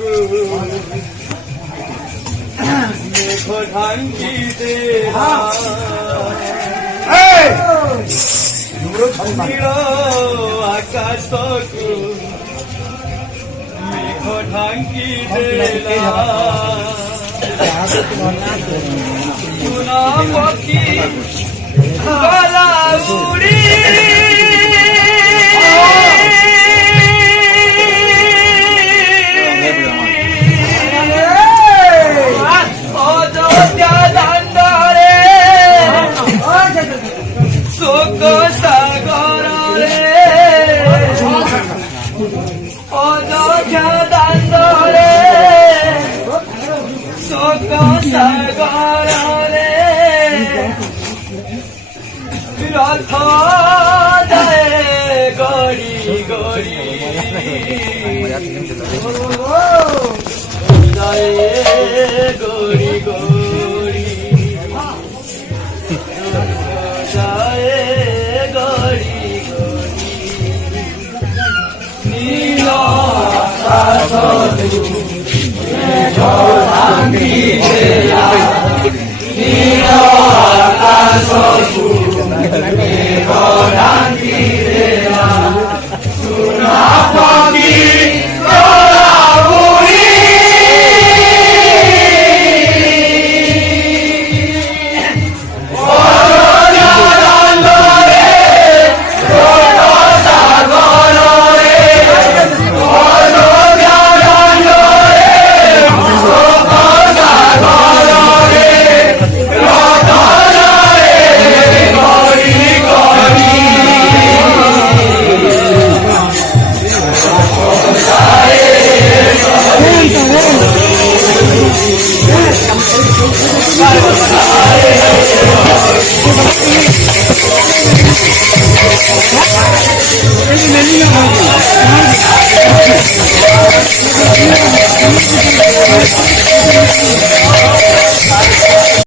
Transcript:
মেঘ ঢাঙ্গিতে নীল আকাশকু মেঘ ঢাঙ্গিতে সুনা পক্ষী গলা উড়ি শোক সাগরে অযোধ্যা দান্তরে শোক সাগরে রথ যায় গড়ি গড়ি যায় গড়ি গড়ি যায় গড়ি গড়ি নীল আকাশ মেঘ ঢাঙ্গিতে নীল আকাশ মেঘ ঢাঙ্গিতে সুনা পক্ষী গলা উড়ি